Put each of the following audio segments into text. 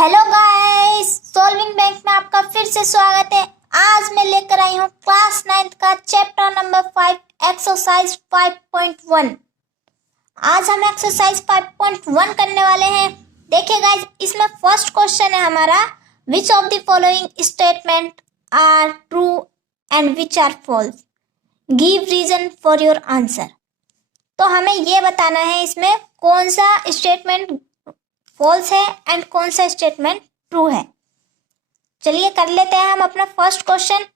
Hello guys, solving bank में आपका फिर से स्वागत है। आज मैं लेकर आई हूँ क्लास 9th का चैप्टर नंबर 5 एक्सरसाइज 5.1। आज हम एक्सरसाइज 5.1 करने वाले हैं। देखिए गाइस, इसमें फर्स्ट क्वेश्चन है हमारा, which of the following statement are true and which are false, give reason for your answer. तो हमें ये बताना है इसमें कौन सा स्टेटमेंट फॉल्स है एंड कौन सा स्टेटमेंट ट्रू है। चलिए कर लेते हैं हम अपना फर्स्ट क्वेश्चन।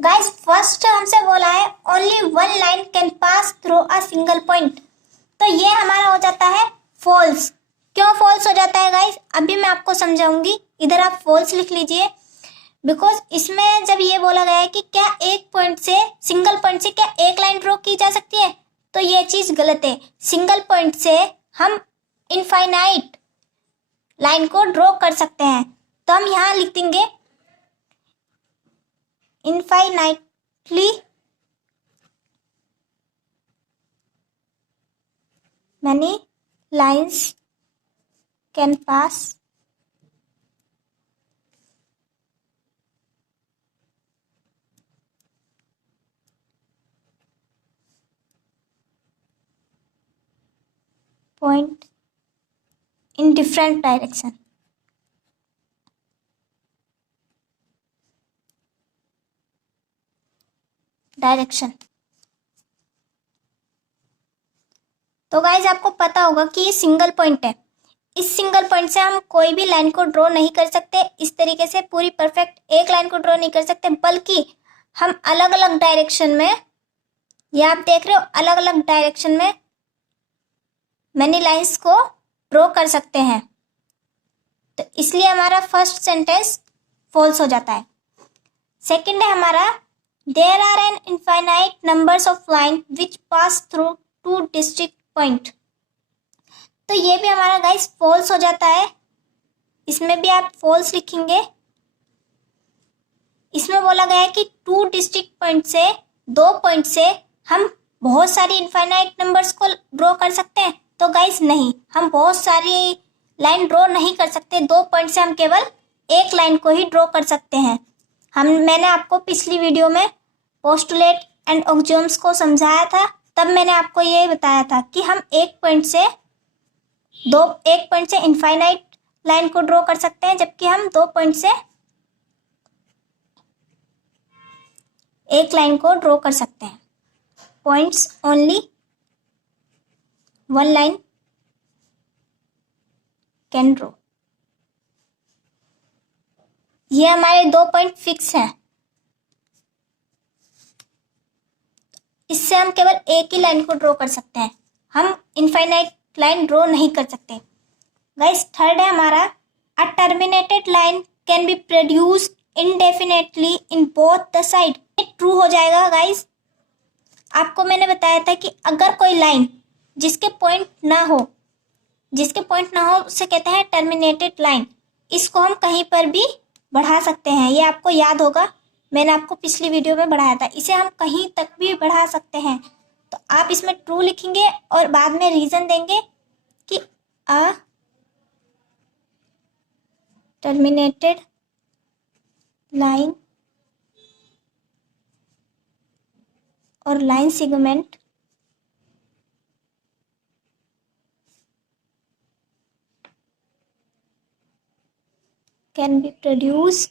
गाइस, फर्स्ट हमसे बोला है only one line can pass through a single point. तो ये हमारा हो जाता है फॉल्स। क्यों फॉल्स हो जाता है गाइस, अभी मैं आपको समझाऊंगी। इधर आप फॉल्स लिख लीजिए, बिकॉज इसमें जब ये बोला गया है कि क्या एक पॉइंट से, सिंगल पॉइंट से क्या एक लाइन ड्रॉ की जा सकती है, तो ये चीज गलत है। सिंगल पॉइंट से हम इनफाइनाइट लाइन को ड्रॉ कर सकते हैं। तो हम यहाँ लिख देंगे infinitely many lines can pass point in different direction। तो गाइज आपको पता होगा कि ये सिंगल पॉइंट है। इस सिंगल पॉइंट से हम कोई भी लाइन को ड्रॉ नहीं कर सकते। इस तरीके से पूरी परफेक्ट एक लाइन को ड्रॉ नहीं कर सकते, बल्कि हम अलग अलग डायरेक्शन में, ये आप देख रहे हो, अलग अलग डायरेक्शन में मैनी लाइंस को ड्रॉ कर सकते हैं। तो इसलिए हमारा फर्स्ट सेंटेंस फॉल्स हो जाता है। सेकंड है हमारा, there are an infinite numbers of line which pass through two district point. तो ये भी हमारा गाइस फॉल्स हो जाता है। इसमें भी आप फॉल्स लिखेंगे। इसमें बोला गया है कि टू डिस्ट्रिक्ट पॉइंट से, दो पॉइंट से हम बहुत सारी इनफाइनाइट नंबर्स को ड्रॉ कर सकते हैं। तो गाइस नहीं, हम बहुत सारी लाइन ड्रॉ नहीं कर सकते। दो पॉइंट से हम केवल एक लाइन को ही ड्रॉ कर सकते हैं। मैंने आपको पिछली वीडियो में पोस्टुलेट एंड ऑक्सियोम्स को समझाया था, तब मैंने आपको ये बताया था कि हम एक पॉइंट से इनफाइनाइट लाइन को ड्रॉ कर सकते हैं, जबकि हम दो पॉइंट से एक लाइन को ड्रॉ कर सकते हैं। Points only one line can draw. ये हमारे दो पॉइंट फिक्स हैं। इससे हम केवल एक ही लाइन को ड्रॉ कर सकते हैं, हम इनफाइनाइट लाइन ड्रॉ नहीं कर सकते। गाइस, थर्ड है हमारा, a terminated line can be produce indefinitely in both the side. ये ट्रू हो जाएगा गाइस। आपको मैंने बताया था कि अगर कोई लाइन जिसके पॉइंट ना हो उसे कहते हैं टर्मिनेटेड लाइन। इसको हम कहीं पर भी बढ़ा सकते हैं। ये आपको याद होगा, मैंने आपको पिछली वीडियो में बढ़ाया था। इसे हम कहीं तक भी बढ़ा सकते हैं। तो आप इसमें ट्रू लिखेंगे और बाद में रीजन देंगे कि अ टर्मिनेटेड लाइन और line segment can be produce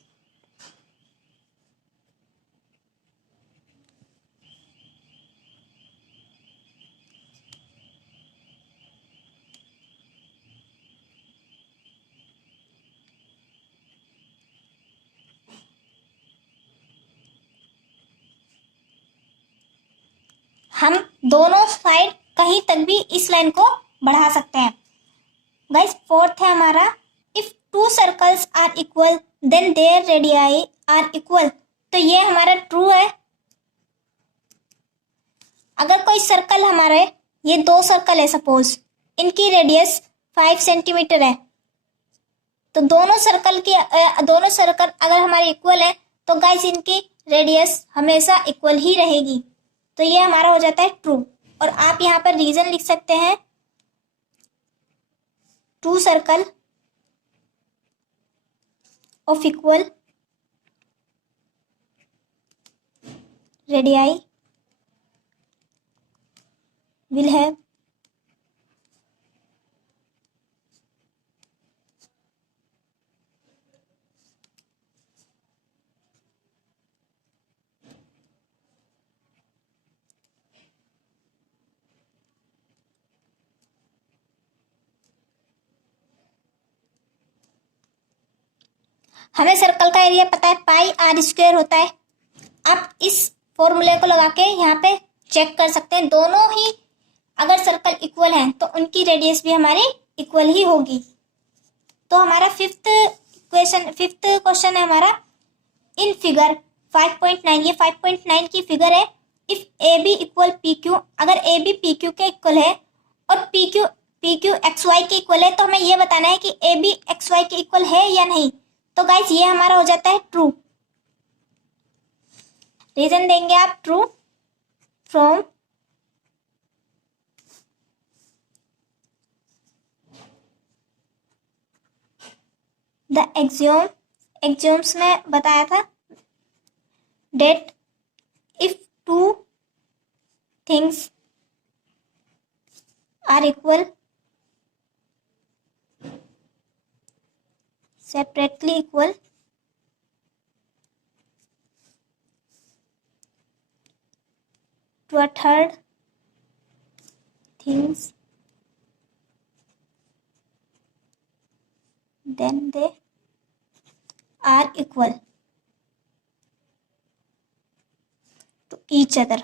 हम दोनों साइड कहीं तक भी इस लाइन को बढ़ा सकते हैं। गाइस फोर्थ है हमारा, if two circles are equal then their radii are equal. तो ये हमारा ट्रू है। अगर कोई सर्कल हमारे, ये दो सर्कल है सपोज, इनकी रेडियस 5 सेंटीमीटर है, तो दोनों सर्कल अगर हमारे इक्वल है तो गाइस इनकी रेडियस हमेशा इक्वल ही रहेगी। तो ये हमारा हो जाता है ट्रू। और आप यहाँ पर रीजन लिख सकते हैं, two circle of equal radii will have हमें सर्कल का एरिया पता है पाई आर स्क्वायर होता है। आप इस फॉर्मूले को लगा के यहाँ पे चेक कर सकते हैं, दोनों ही अगर सर्कल इक्वल हैं तो उनकी रेडियस भी हमारी इक्वल ही होगी। तो हमारा फिफ्थ क्वेश्चन है हमारा, इन फिगर 5.9, ये 5.9 की फिगर है। If A B equal P Q, अगर ए बी पी क्यू के इक्वल है और पी क्यू एक्स वाई के इक्वल है, तो हमें ये बताना है कि ए बी एक्स वाई के इक्वल है या नहीं। तो गाइस ये हमारा हो जाता है ट्रू। रीजन देंगे आप, ट्रू फ्रॉम द एक्सियोम्स में बताया था, that if two things are equal separately equal to a third things, then they are equal to each other।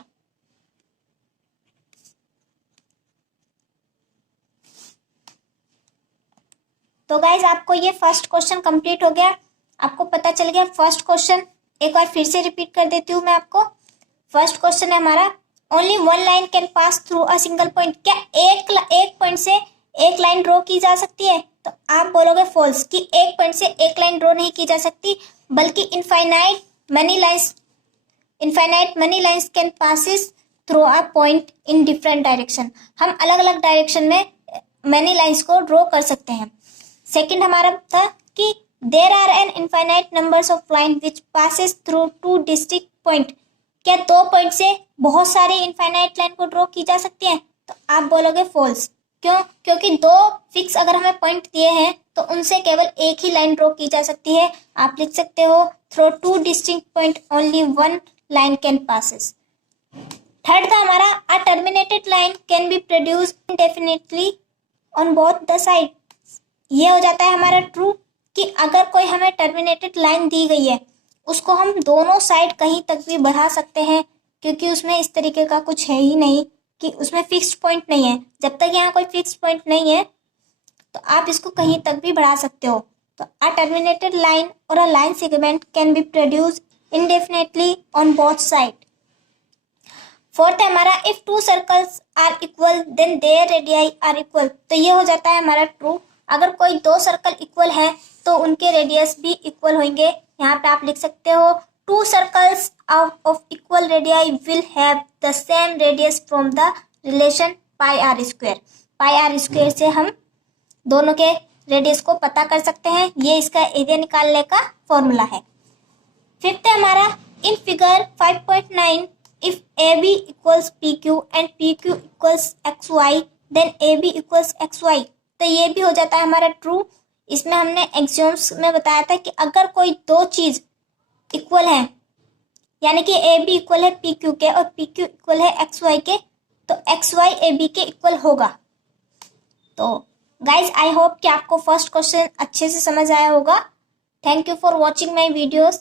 तो गाइज आपको ये फर्स्ट क्वेश्चन कंप्लीट हो गया, आपको पता चल गया फर्स्ट क्वेश्चन। एक बार फिर से रिपीट कर देती हूँ मैं आपको। फर्स्ट क्वेश्चन है हमारा, only one line can pass through a single point. क्या एक पॉइंट से एक लाइन ड्रॉ की जा सकती है? तो आप बोलोगे फॉल्स, कि एक पॉइंट से एक लाइन ड्रॉ नहीं की जा सकती, बल्कि infinite money lines can passes through a point in different direction. हम अलग अलग डायरेक्शन में मनी लाइन्स को ड्रॉ कर सकते हैं। सेकंड हमारा था कि there are an infinite numbers of line which passes through two distinct point. क्या दो पॉइंट से बहुत सारी इनफाइनाइट लाइन को ड्रॉ की जा सकती है? तो आप बोलोगे फॉल्स। क्यों? क्योंकि दो फिक्स अगर हमें पॉइंट दिए हैं तो उनसे केवल एक ही लाइन ड्रॉ की जा सकती है। आप लिख सकते हो, through two distinct point only one line can passes. Third था हमारा, a terminated line can be produce indefinitely on both the side. ये हो जाता है हमारा ट्रू, कि अगर कोई हमें टर्मिनेटेड लाइन दी गई है उसको हम दोनों साइड कहीं तक भी बढ़ा सकते हैं, क्योंकि उसमें इस तरीके का कुछ है ही नहीं कि उसमें फिक्स्ड पॉइंट नहीं है। जब तक यहाँ कोई फिक्स्ड पॉइंट नहीं है तो आप इसको कहीं तक भी बढ़ा सकते हो। तो अ टर्मिनेटेड लाइन और a line segment can be produced indefinitely on both side. Fourth है हमारा, if two circles are equal then their radii are equal. तो ये हो जाता है हमारा ट्रू। अगर कोई दो सर्कल इक्वल है तो उनके रेडियस भी इक्वल होंगे। यहाँ पे आप लिख सकते हो, two circles of equal radii will have the same radius from the relation pi r square. Pi r square से हम दोनों के रेडियस को पता कर सकते हैं। ये इसका एरिया निकालने का फॉर्मूला है। फिफ्थ है हमारा, in figure 5.9 if A B equals P Q and P Q equals X Y then A B equals X Y. तो ये भी हो जाता है हमारा ट्रू। इसमें हमने एक्सियोम्स में बताया था कि अगर कोई दो चीज इक्वल है, यानी कि ए बी इक्वल है पी क्यू के और पी क्यू इक्वल है एक्स वाई के, तो एक्स वाई ए बी के इक्वल होगा। तो गाइज आई होप कि आपको फर्स्ट क्वेश्चन अच्छे से समझ आया होगा। Thank you for watching my videos.